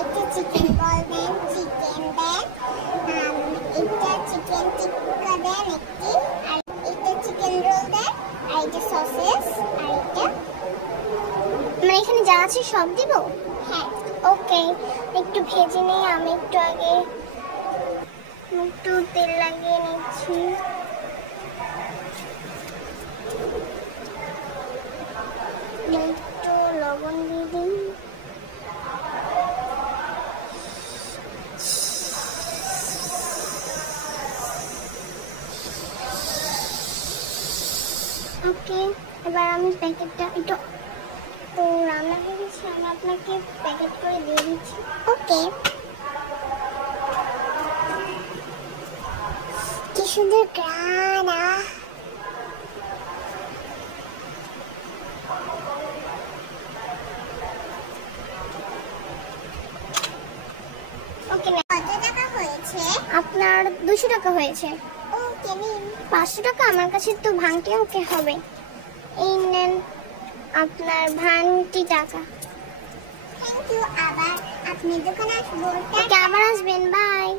একটা চিকেন বল দেন, চিকেন দেন, এটা চিকেন টিক্কা দেন একটি, আর এটা চিকেন রোল দেন, আর এটা সসেস, আর এটা মানে এখানে যা আছে সব দিব? হ্যাঁ। ওকে, একটু ভেজে নেই। আমি একটু আগে একটু তেল লাগিয়ে নিচ্ছি। একটু লবণ দিয়ে দিন। ওকে, এবার আমি প্যাকেটটা একটু রান্না করেছি, আমি আপনাকে প্যাকেট করে দিয়ে দিচ্ছি। ওকে, কি সুন্দর গ্রান! ওকে, কত টাকা হয়েছে? আপনার 200 টাকা হয়েছে। ওকে, নিন। 500 টাকা আমার কাছে তো ভাঙটি ওকে হবে। এই নেন আপনার ভাঙটি টাকা। Thank you. আবার আপনি দোকানে আসবো। ওকে, আবার আসবেন। বাই।